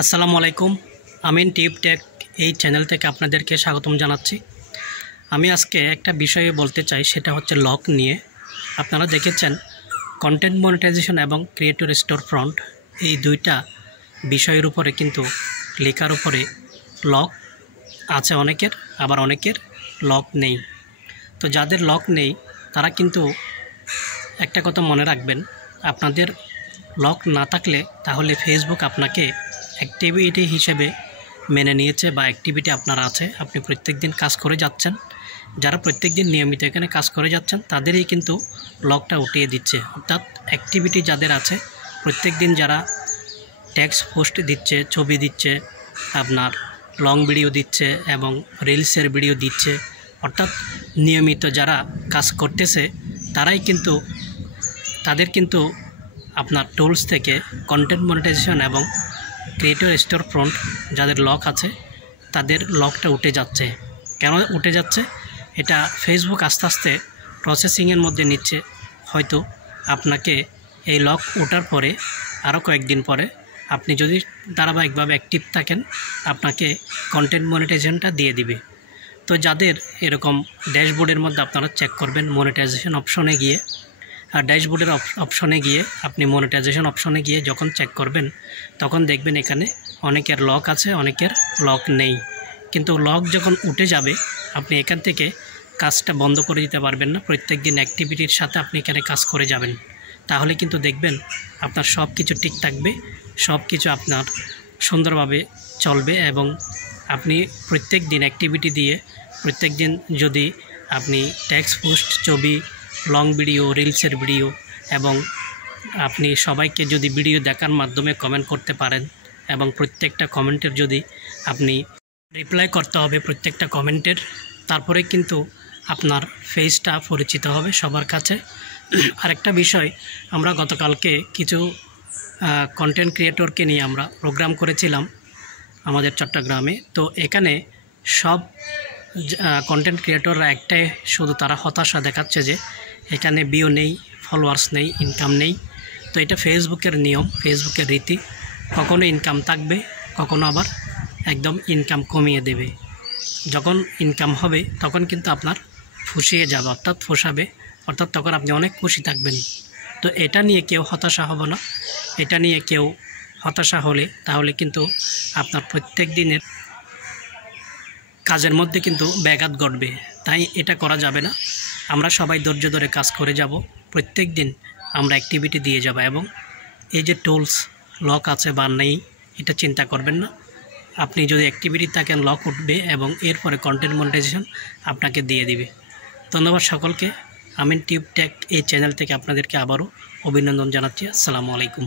আসসালামু আলাইকুম। আমিন টিপ টেক এই চ্যানেল থেকে আপনাদেরকে স্বাগতম জানাচ্ছি। আমি আজকে একটা বিষয়ে বলতে চাই, সেটা হচ্ছে লক নিয়ে। আপনারা দেখেছেন কন্টেন্ট মনিটাইজেশন এবং ক্রিয়েটর স্টোর ফ্রন্ট এই দুইটা বিষয়ের উপরে কিন্তু লেখার উপরে লক আছে অনেকের, আবার অনেকের লক নেই। তো যাদের লক নেই তারা কিন্তু একটা কথা মনে রাখবেন, আপনাদের লক না থাকলে তাহলে ফেসবুক আপনাকে অ্যাক্টিভিটি হিসেবে মেনে নিয়েছে বা অ্যাক্টিভিটি আপনার আছে, আপনি প্রত্যেক দিন কাজ করে যাচ্ছেন। যারা প্রত্যেক দিন নিয়মিত এখানে কাজ করে যাচ্ছেন তাদেরই কিন্তু লকটা উঠিয়ে দিচ্ছে। অর্থাৎ অ্যাক্টিভিটি যাদের আছে, প্রত্যেক দিন যারা টেক্সট পোস্ট দিচ্ছে, ছবি দিচ্ছে, আপনার লং ভিডিও দিচ্ছে এবং রিলসের ভিডিও দিচ্ছে, অর্থাৎ নিয়মিত যারা কাজ করতেছে তারাই কিন্তু তাদের কিন্তু আপনার টুলস থেকে কন্টেন্ট মনিটাইজেশন এবং ক্রিয়েটর স্টোর ফ্রন্ট যাদের লক আছে তাদের লকটা উঠে যাচ্ছে। কেন উঠে যাচ্ছে? এটা ফেসবুক আস্তে আস্তে প্রসেসিংয়ের মধ্যে নিচ্ছে। হয়তো আপনাকে এই লক ওঠার পরে আরও কয়েকদিন পরে আপনি যদি ধারাবাহিকভাবে অ্যাক্টিভ থাকেন, আপনাকে কন্টেন্ট মনিটাইজেশনটা দিয়ে দিবে। তো যাদের এরকম ড্যাশবোর্ডের মধ্যে আপনারা চেক করবেন মনিটাইজেশন অপশনে গিয়ে, আর ড্যাশবোর্ডের অপশনে গিয়ে আপনি মনিটাইজেশন অপশনে গিয়ে যখন চেক করবেন তখন দেখবেন এখানে অনেকের লক আছে, অনেকের লক নেই। কিন্তু লক যখন উঠে যাবে আপনি এখান থেকে কাজটা বন্ধ করে দিতে পারবেন না। প্রত্যেক দিন অ্যাক্টিভিটির সাথে আপনি এখানে কাজ করে যাবেন, তাহলে কিন্তু দেখবেন আপনার সব কিছু ঠিক থাকবে, সব কিছু আপনার সুন্দরভাবে চলবে এবং আপনি প্রত্যেক দিন অ্যাক্টিভিটি দিয়ে প্রত্যেক দিন যদি আপনি টেক্সট পোস্ট, ছবি, লং ভিডিও, রিলসের ভিডিও এবং আপনি সবাইকে যদি ভিডিও দেখার মাধ্যমে কমেন্ট করতে পারেন এবং প্রত্যেকটা কমেন্টের যদি আপনি রিপ্লাই করতে হবে প্রত্যেকটা কমেন্টের, তারপরে কিন্তু আপনার ফেসটা পরিচিত হবে সবার কাছে। আরেকটা বিষয়, আমরা গতকালকে কিছু কন্টেন্ট ক্রিয়েটরকে নিয়ে আমরা প্রোগ্রাম করেছিলাম আমাদের চট্টগ্রামে। তো এখানে সব কন্টেন্ট ক্রিয়েটররা একটাই শুধু তারা হতাশা দেখাচ্ছে যে এখানে ভিউ নেই, ফলোয়ার্স নেই, ইনকাম নেই। তো এটা ফেসবুকের নিয়ম, ফেসবুকের রীতি। কখনো ইনকাম থাকবে, কখনো আবার একদম ইনকাম কমিয়ে দেবে। যখন ইনকাম হবে তখন কিন্তু আপনার ফুসিয়ে যাবে, অর্থাৎ ফোসাবে, অর্থাৎ তখন আপনি অনেক খুশি থাকবেন। তো এটা নিয়ে কেউ হতাশা হবে না। এটা নিয়ে কেউ হতাশা হলে তাহলে কিন্তু আপনার প্রত্যেক দিনের কাজের মধ্যে কিন্তু ব্যাঘাত ঘটবে। তাই এটা করা যাবে না। আমরা সবাই ধৈর্য ধরে কাজ করে যাব, প্রত্যেক দিন আমরা অ্যাক্টিভিটি দিয়ে যাব এবং এই যে টুলস লক আছে বা নেই এটা চিন্তা করবেন না। আপনি যদি অ্যাক্টিভিটি থাকেন লক উঠবে এবং এরপরে কন্টেন্ট মনিটাইজেশন আপনাকে দিয়ে দিবে। ধন্যবাদ সকলকে। আমিন টিপ টেক এই চ্যানেল থেকে আপনাদেরকে আবারও অভিনন্দন জানাচ্ছি। আসসালামু আলাইকুম।